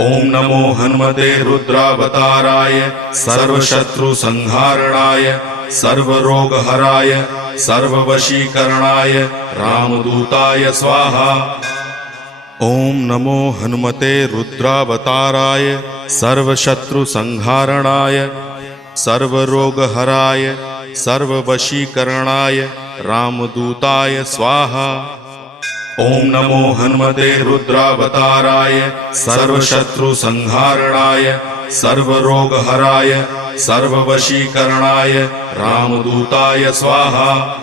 ओम नमो हनुमते रुद्रावताराय सर्वशत्रुसंहारणाय सर्वरोगहराय सर्ववशीकरणाय रामदूताय स्वाहा। ओम नमो हनुमते रुद्रावताराय सर्वशत्रुसंहारणाय सर्वरोगहराय सर्ववशीकरणाय रामदूताय स्वाहा। ओम नमो हनुमते रुद्रावताराय सर्वशत्रुसंहारणाय सर्वरोगहराय सर्ववशीकरणाय रामदूताय स्वाहा।